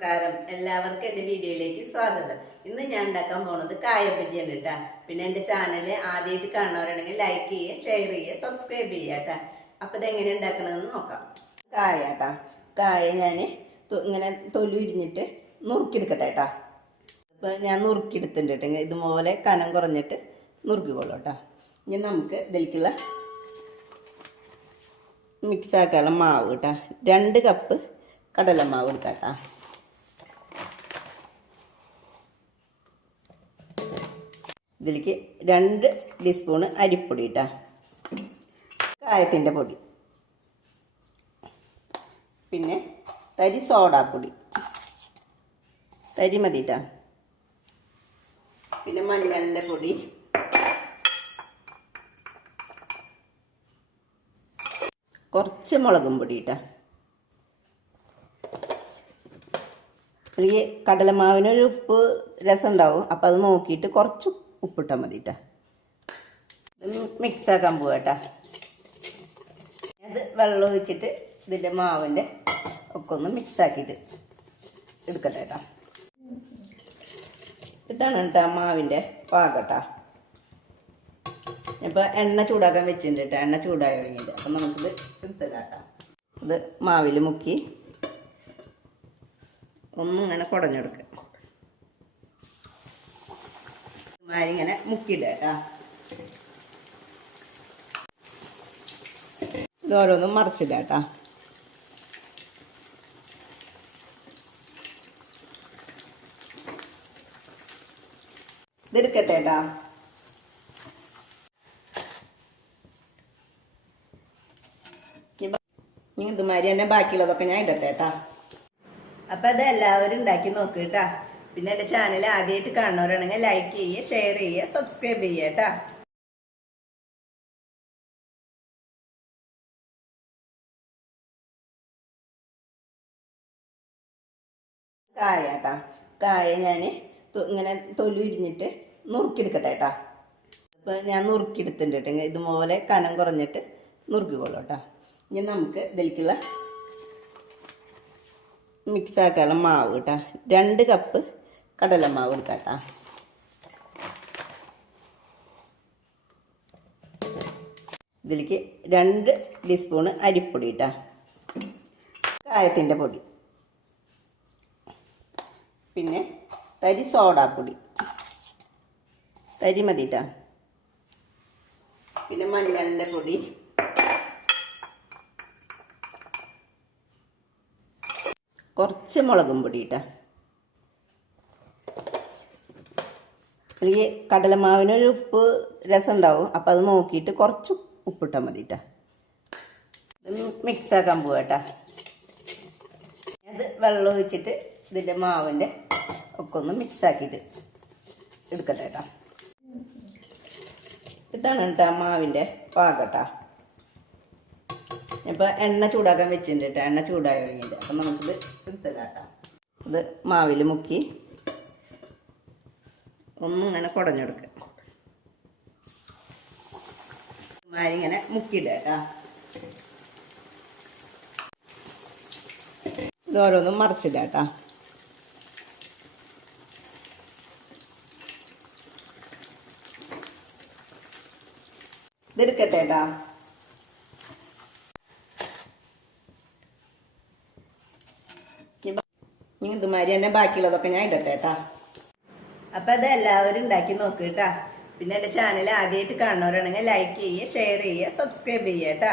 നമസ്കാരം. എല്ലാവർക്കും എന്റെ വീഡിയോയിലേക്ക് സ്വാഗതം. ഇന്ന് ഞാൻ ഉണ്ടാക്കാൻ പോണത് കായബജിയാണ് കേട്ടാ പിന്നെ എന്റെ ചാനൽ ആദ്യമായിട്ട് കാണുന്നവരാണെങ്കിൽ ലൈക്ക് ചെയ്യുക ഷെയർ ചെയ്യുക സബ്സ്ക്രൈബ് ചെയ്യുക കേട്ടാ അപ്പം ഇതെങ്ങനെ ഉണ്ടാക്കണമെന്ന് നോക്കാം. കായ കേട്ടാ കായ ഞാൻ ഇങ്ങനെ തൊലി ഉരിഞ്ഞിട്ട് നുറുക്കിയെടുക്കട്ടെ കേട്ടാ ഇപ്പം ഞാൻ നുറുക്കിയെടുത്തിട്ടുണ്ട് കേട്ടോ ഇതുപോലെ കനം കുറഞ്ഞിട്ട് നുറുക്കിക്കോളൂ കേട്ടോ ഇനി നമുക്ക് ഇതിലേക്കുള്ള മിക്സ് ആക്കാനുള്ള മാവ് കേട്ടോ രണ്ട് കപ്പ് കടലമാവ് എടുക്കാം കേട്ടോ ഇതിലേക്ക് രണ്ട് ടീസ്പൂണ് അരിപ്പൊടി ഇട്ടാ. കായത്തിന്റെ പൊടി. പിന്നെ തരി സോഡാപ്പൊടി. തരി മതി ഇട്ടാ. പിന്നെ മഞ്ഞളിന്റെ പൊടി. കുറച്ച് മുളകും പൊടി ഇട്ടാ. അല്ലെങ്കിൽ കടലമാവിനൊരു ഉപ്പ് രസം ഉണ്ടാവും അപ്പം അത് നോക്കിയിട്ട് കുറച്ച് ഉപ്പിട്ടാൽ മതി കേട്ടോ മിക്സ് ആക്കാൻ പോവാ കേട്ടോ അത് വെള്ളം ഒഴിച്ചിട്ട് ഇതിന്റെ മാവിന്റെ ഒക്കെ ഒന്ന് മിക്സ് ആക്കിയിട്ട് എടുക്കട്ടെ കേട്ടോ ഇതാണ് കേട്ടോ മാവിന്റെ പാകട്ടാ ഇപ്പോൾ എണ്ണ ചൂടാക്കാൻ വെച്ചിട്ടുണ്ട് കേട്ടോ എണ്ണ ചൂടായി തുടങ്ങിയിട്ട്. അപ്പം നമുക്കിത് എടുത്തിടാം കേട്ടോ ഇത് മാവിൽ മുക്കി ഒന്നും ഇങ്ങനെ കുടഞ്ഞെടുക്കുക മാരി ഇങ്ങനെ മുക്കിയിടുക കേട്ടോ. ഇത് ഓരോന്നും മറിച്ചിടുക കേട്ടോ. ഇതുമാതിരി തന്നെ ബാക്കിയുള്ളതൊക്കെ ഞാൻ ഇടട്ടെ കേട്ടാ. അപ്പൊ അത് എല്ലാവരും ഉണ്ടാക്കി നോക്ക് പിന്നെ എന്റെ ചാനൽ ആദ്യമായിട്ട് കാണുന്നവരാണെങ്കിൽ ലൈക്ക് ചെയ്യുക ഷെയർ ചെയ്യുക സബ്സ്ക്രൈബ് ചെയ്യുക കേട്ടോ. കായ കേട്ടാ. കായ ഇങ്ങനെ തൊലി ഇരിഞ്ഞിട്ട് നുറുക്കിയെടുക്കട്ടെ കേട്ടാ. ഇപ്പൊ ഞാൻ നുറുക്കിയെടുത്തിട്ടുണ്ട് ഇതുപോലെ കനം കുറഞ്ഞിട്ട് നുറുക്കിക്കോളൂ കേട്ടോ. ഇനി നമുക്ക് ഇതിലേക്കുള്ള മിക്സ് ആക്കാനുള്ള മാവ് കേട്ടോ. രണ്ട് കപ്പ് കടലമാവ് എടുക്കാം കേട്ടോ ഇതിലേക്ക് രണ്ട് ടീസ്പൂണ് അരിപ്പൊടി ഇട്ടാ കായത്തിന്റെ പൊടി. പിന്നെ തരി സോഡാപ്പൊടി. തരി മതി ഇട്ടാ പിന്നെ മഞ്ഞളിന്റെ പൊടി. കുറച്ച് മുളകും പൊടി ഇട്ടാ അല്ലെങ്കിൽ കടലമാവിനൊരു ഉപ്പ് രസം ഉണ്ടാവും അപ്പം അത് നോക്കിയിട്ട് കുറച്ച് ഉപ്പിട്ടാൽ മതി കേട്ടോ മിക്സ് ആക്കാൻ പോവാ കേട്ടോ അത് വെള്ളം ഒഴിച്ചിട്ട് ഇതിന്റെ മാവിന്റെ ഒക്കെ ഒന്ന് മിക്സ് ആക്കിയിട്ട് എടുക്കട്ടെ കേട്ടോ ഇതാണ് കേട്ടോ മാവിന്റെ പാകട്ടാ. ഇപ്പോൾ എണ്ണ ചൂടാക്കാൻ വെച്ചിട്ടുണ്ട് കേട്ടോ എണ്ണ ചൂടായി കഴിഞ്ഞിട്ട്. അപ്പം നമുക്കിത് എടുത്തതാട്ടോ ഇത് മാവിൽ മുക്കി ഒന്നും ഇങ്ങനെ കുടഞ്ഞെടുക്കുക മാരി ഇങ്ങനെ മുക്കിയിടുക കേട്ടോ. ഇത് ഓരോന്നും മറിച്ചിടുക കേട്ടോ. ഇതെടുക്കട്ടെ കേട്ടോ. ഇനി ഇതുമാതിരി തന്നെ ബാക്കിയുള്ളതൊക്കെ ഞാൻ ഇടട്ടെ അപ്പൊ അത് എല്ലാവരും ഉണ്ടാക്കി നോക്കുക കേട്ടാ. പിന്നെ എന്റെ ചാനൽ ആദ്യമായിട്ട് കാണുന്നവരാണെങ്കിൽ ലൈക്ക് ചെയ്യുക ഷെയർ ചെയ്യുക സബ്സ്ക്രൈബ് ചെയ്യുക കേട്ടാ.